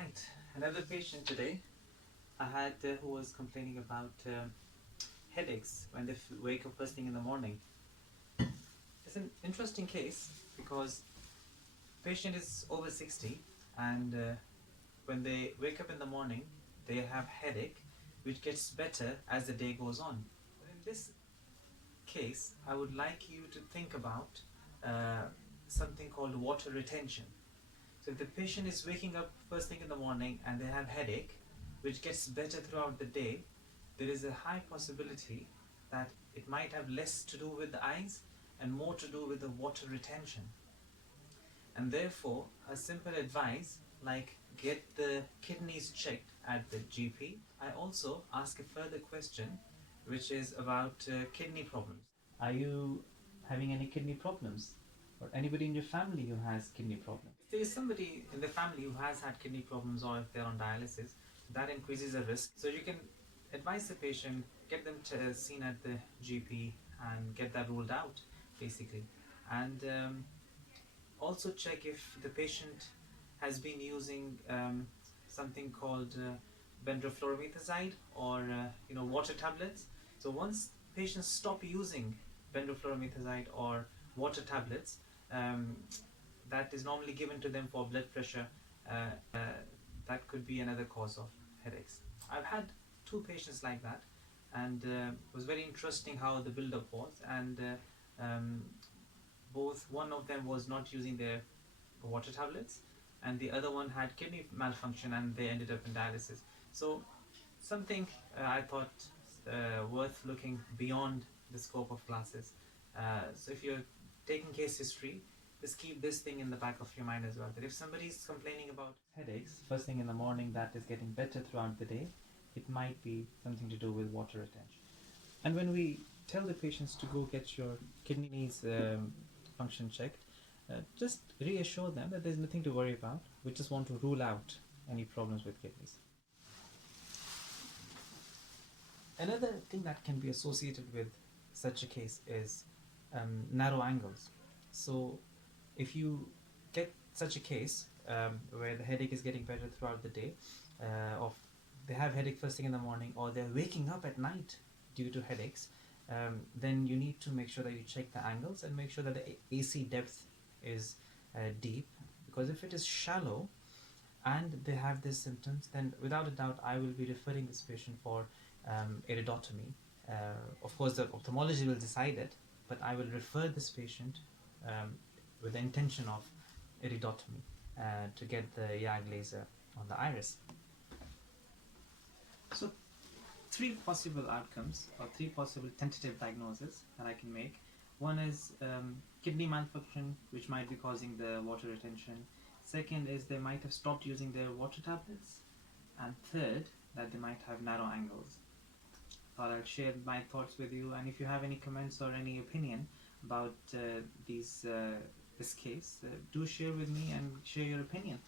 Right, another patient today I had who was complaining about headaches when they wake up first thing in the morning. It's an interesting case because patient is over 60 and when they wake up in the morning they have headache which gets better as the day goes on. But in this case I would like you to think about something called water retention. So if the patient is waking up first thing in the morning and they have headache, which gets better throughout the day, there is a high possibility that it might have less to do with the eyes and more to do with the water retention. And therefore, a simple advice like get the kidneys checked at the GP. I also ask a further question which is about kidney problems. Are you having any kidney problems? Or anybody in your family who has kidney problems? If there is somebody in the family who has had kidney problems or if they're on dialysis, that increases the risk. So you can advise the patient, get them seen at the GP and get that ruled out basically. And also check if the patient has been using something called bendrofluoromethazide or water tablets. So once patients stop using bendrofluoromethazide or water tablets, that is normally given to them for blood pressure, that could be another cause of headaches. I've had 2 patients like that, and it was very interesting how the build-up was, and one of them was not using their water tablets and the other one had kidney malfunction and they ended up in dialysis. So something I thought worth looking beyond the scope of classes. So if you're taking case history, just keep this thing in the back of your mind as well, that if somebody is complaining about headaches first thing in the morning that is getting better throughout the day, it might be something to do with water retention. And when we tell the patients to go get your kidneys function checked, just reassure them that there's nothing to worry about. We just want to rule out any problems with kidneys. Another thing that can be associated with such a case is narrow angles. So if you get such a case where the headache is getting better throughout the day, or they have headache first thing in the morning, or they're waking up at night due to headaches, then you need to make sure that you check the angles and make sure that the AC depth is deep, because if it is shallow and they have these symptoms, then without a doubt I will be referring this patient for iridotomy. Of course the ophthalmologist will decide it, but I will refer this patient with the intention of iridotomy to get the YAG laser on the iris. So 3 possible outcomes or 3 possible tentative diagnoses that I can make. One is kidney malfunction, which might be causing the water retention. Second is they might have stopped using their water tablets. And third, that they might have narrow angles. Thought I'll share my thoughts with you, and if you have any comments or any opinion about this case, do share with me and share your opinion.